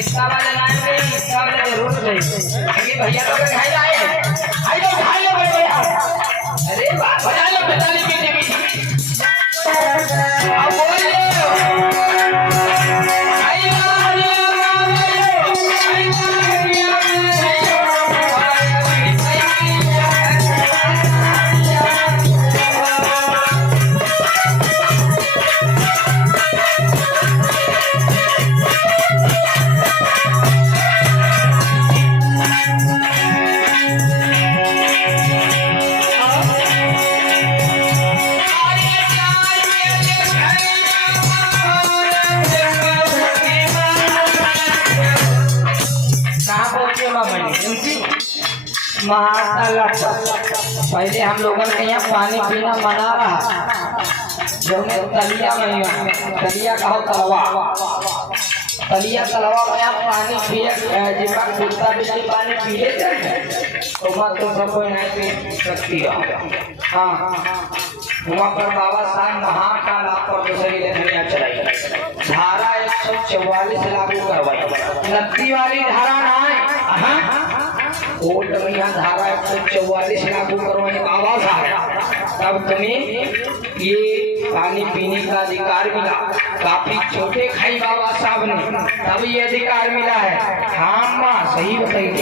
इसका वाला लाएंगे, इसका वाला जरूर देंगे भैया। तो खाई आए आई तो खाई लो भैया। अरे वाह बजा लो बताने की जमीन अब बोल लो माशाल्लाह। पहले हम लोगों के यहाँ पानी पीना मना रहा जो में तलिया में तलिया का हो तलवा तलिया तलवा में आप पानी पिए जिसका कुत्ता बिजली पानी पिए तो मत तो सब कोई नहीं पी सकती हो। हाँ वहाँ पर बाबा साहब महाकाल आप पर दूसरी लेखनियाँ चलाई धारा 144 लागू करवाई नदी वाली धारा ना है कोर्ट में यहाँ धारा 144 लागू करवाने का आवाज आया तब तुम्हें ये पानी पीने का अधिकार मिला। काफी छोटे खाई बाबा साहब ने तब ये अधिकार मिला है। हाँ माँ सही बताइए।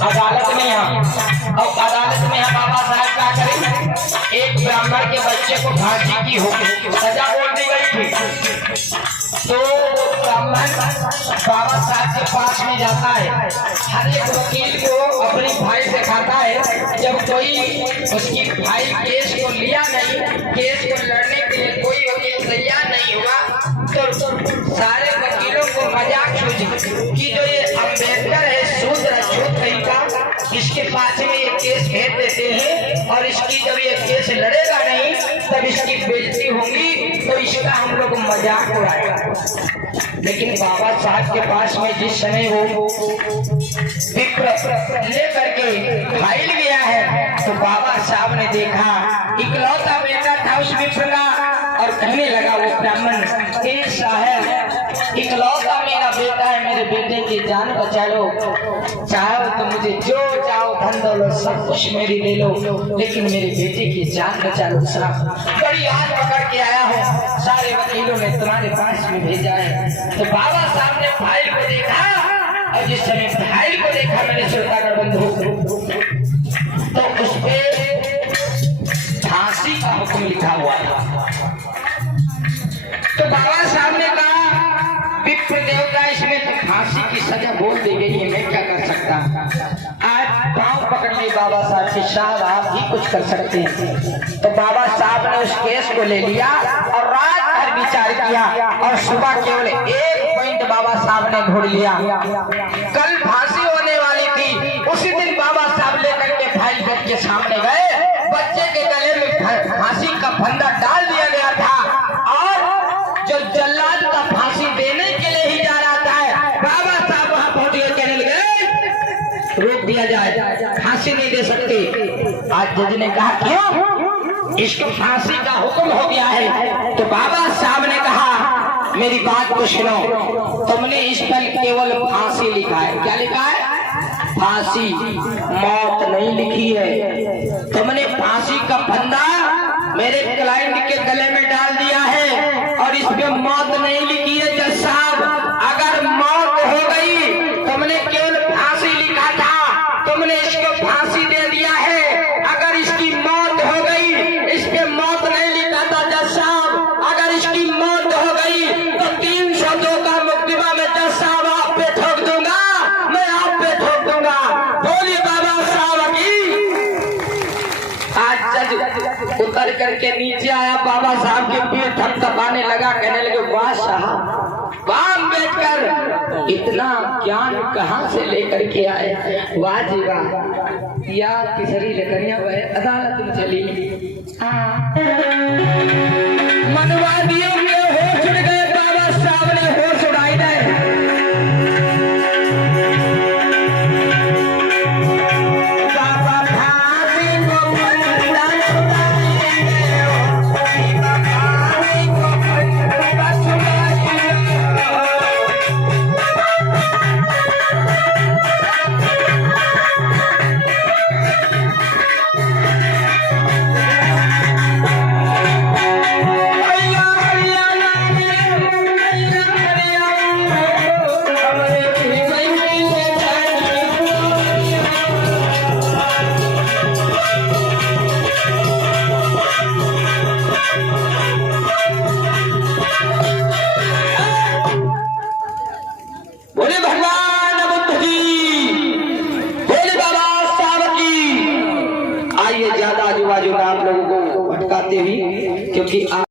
अदालत में यहाँ बाबा साहब क्या करें एक ब्राह्मण के बच्चे को फांसी की सजा बोल दी गई थी तो ब्राह्मण बाबा साहब के पास में जाता है। हर एक वकील को अपनी फाइल दिखाता है। जब कोई उसकी फाइल केस को लिया नहीं केस को लड़ने के लिए कोई वकील तैयार नहीं हुआ तो सारे वकीलों को मजाक सूझी कि जो ये अम्बेडकर है शूद्र तरीका इसके पास में ये केस भेज देते हैं और इसकी जब ये केस लड़ेगा नहीं तब इसकी बेइज्जती होगी तो इसका हम लोग मजाक उड़ाएगा। लेकिन बाबा साहब के पास में जिस समय वो विप्र लेकर के फाइल गया है तो बाबा साहब ने देखा इकलौता बेटा था उस विप्र का और कहने लगा वो ब्राह्मण साहब इकलौता मेरा बेटा है मेरे बेटे की जान बचा लो चाहो तो मुझे जो चाहो धन दौलत सब कुछ मेरी ले लो लेकिन मेरे बेटे की जान बचा लो साहब। बड़ी हाथ पकड़ के आया हूँ सारे वकीलों ने तुम्हारे पास में भेजा है। तो बाबा साहब ने फाइल को देखा और जिस समय फाइल को देखा मैंने श्रोतागण बंधु तो उस पे फांसी का हुक्म लिखा हुआ था। तो बाबा साहब ने कहा विप्र देवता इसमें तो फांसी की सजा बोल दी गई है मैं क्या कर सकता। आज पांव पकड़ ली बाबा साहब की साहब आप ही कुछ कर सकते हैं। तो बाबा साहब ने उस केस को ले लिया और रात भर विचार किया और सुबह केवल एक पॉइंट बाबा साहब ने ढूंढ लिया। कल फांसी होने वाली थी उसी दिन बाबा साहब लेकर के फाइल जज के सामने गए। बच्चे के गले में फांसी का फंदा डाल दिया गया था और जो जल्लाद का फांसी देने के लिए ही जा रहा था बाबा साहब वहां पहुंच गए कहने लगे रोक दिया जाए फांसी नहीं दे सकते। आज जज ने कहा क्यों इसको फांसी का हुक्म हो गया है। तो बाबा साहब ने कहा मेरी बात को सुनो तुमने इस पर केवल फांसी लिखा है। क्या लिखा है फांसी मौत नहीं लिखी है। तुमने फांसी का फंदा मेरे क्लाइंट के गले में डाल दिया है और इस पे मौत नहीं लिखी है। जज साहब, अगर मौत हो गई, तुमने केवल फांसी लिखा था, तुमने इसको फांसी दे दिया है। अगर इसकी मौत हो गई, इस पे मौत नहीं लिखा था। जज साहब, अगर इसकी मौत हो गई तो 302 का मुकदमा में जज साहब आप पे ठोक दूंगा, मैं आप पे ठोक दूंगा। बोलिए बाबा साहब की। आज जज उतर करके नीचे आया, बाबा साहब के पीठ थपथपाने लगा, कहने लगे वाह साहब, वाह अम्बेडकर, इतना ज्ञान कहाँ से लेकर के आए, वाह जी वाह। या किसरी लकड़ियां अदालत में चली, मनवादियों के होश उड़ गए, बाबा साहब ने होश उड़ाई दे। ज्यादा आजू बाजू में आप लोगों को भटकाते हुए, क्योंकि